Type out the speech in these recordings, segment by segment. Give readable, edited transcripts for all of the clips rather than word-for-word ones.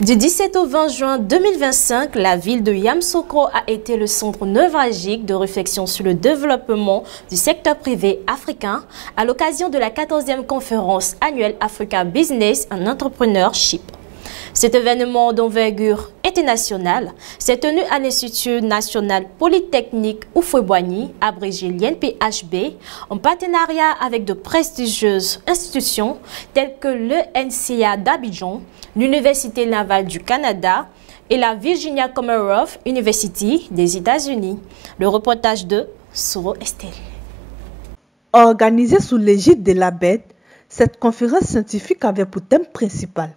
Du 17 au 20 juin 2025, la ville de Yamoussoukro a été le centre névralgique de réflexion sur le développement du secteur privé africain à l'occasion de la 14e conférence annuelle Africa Business and Entrepreneurship. Cet événement d'envergure internationale s'est tenu à l'Institut national polytechnique Houphouët-Boigny, abrégé l'INPHB, en partenariat avec de prestigieuses institutions telles que l'ENCA d'Abidjan, l'Université navale du Canada et la Virginia Commonwealth University des États-Unis. Le reportage de Soro Estelle. Organisée sous l'égide de l'ABED, cette conférence scientifique avait pour thème principal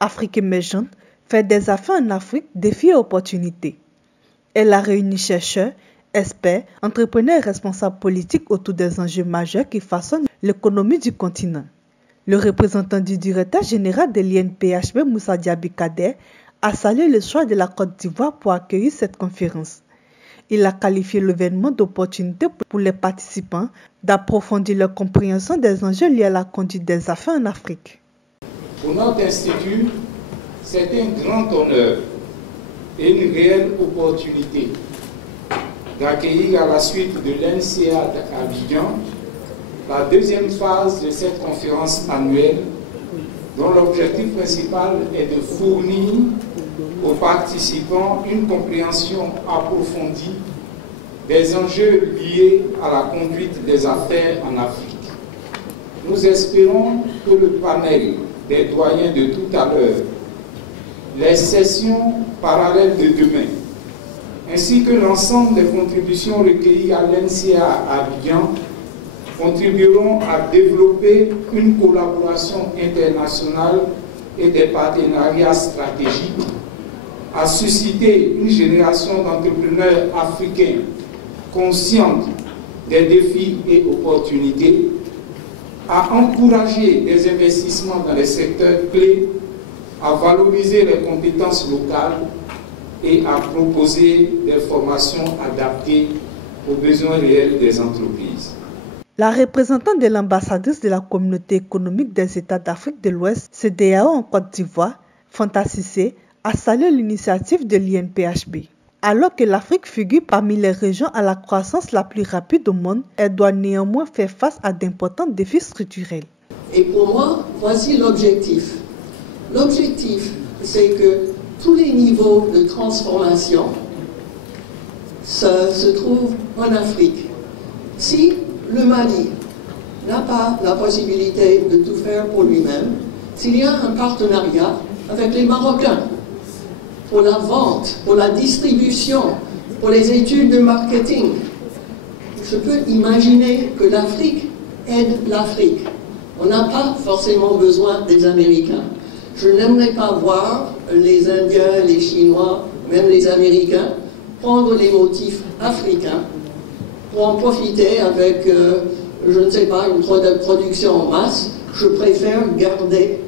Afrique émergente, faire des affaires en Afrique, défis et opportunités. Elle a réuni chercheurs, experts, entrepreneurs et responsables politiques autour des enjeux majeurs qui façonnent l'économie du continent. Le représentant du directeur général de l'INPHB, Moussa Diaby Kader, a salué le choix de la Côte d'Ivoire pour accueillir cette conférence. Il a qualifié l'événement d'opportunité pour les participants d'approfondir leur compréhension des enjeux liés à la conduite des affaires en Afrique. Pour notre institut, c'est un grand honneur et une réelle opportunité d'accueillir à la suite de l'NCA d'Abidjan la deuxième phase de cette conférence annuelle dont l'objectif principal est de fournir aux participants une compréhension approfondie des enjeux liés à la conduite des affaires en Afrique. Nous espérons que le panel des doyens de tout à l'heure, les sessions parallèles de demain, ainsi que l'ensemble des contributions recueillies à l'NCA à Abidjan contribueront à développer une collaboration internationale et des partenariats stratégiques, à susciter une génération d'entrepreneurs africains conscients des défis et opportunités, à encourager des investissements dans les secteurs clés, à valoriser les compétences locales et à proposer des formations adaptées aux besoins réels des entreprises. La représentante de l'ambassadrice de la Communauté économique des États d'Afrique de l'Ouest, CEDEAO en Côte d'Ivoire, Fanta Cissé, a salué l'initiative de l'INPHB. Alors que l'Afrique figure parmi les régions à la croissance la plus rapide au monde, elle doit néanmoins faire face à d'importants défis structurels. Et pour moi, voici l'objectif. L'objectif, c'est que tous les niveaux de transformation se trouvent en Afrique. Si le Mali n'a pas la possibilité de tout faire pour lui-même, s'il y a un partenariat avec les Marocains pour la vente, pour la distribution, pour les études de marketing, je peux imaginer que l'Afrique aide l'Afrique. On n'a pas forcément besoin des Américains. Je n'aimerais pas voir les Indiens, les Chinois, même les Américains, prendre les motifs africains pour en profiter avec, je ne sais pas, une production en masse. Je préfère garder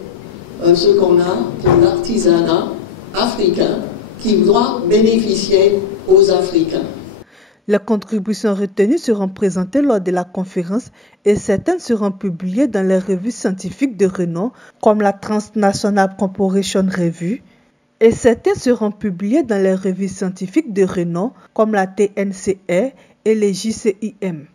ce qu'on a pour l'artisanat africain qui doit bénéficier aux Africains. Les contributions retenues seront présentées lors de la conférence et certaines seront publiées dans les revues scientifiques de renom comme la Transnational Corporation Review et certaines seront publiées dans les revues scientifiques de renom comme la TNCR et les JCIM.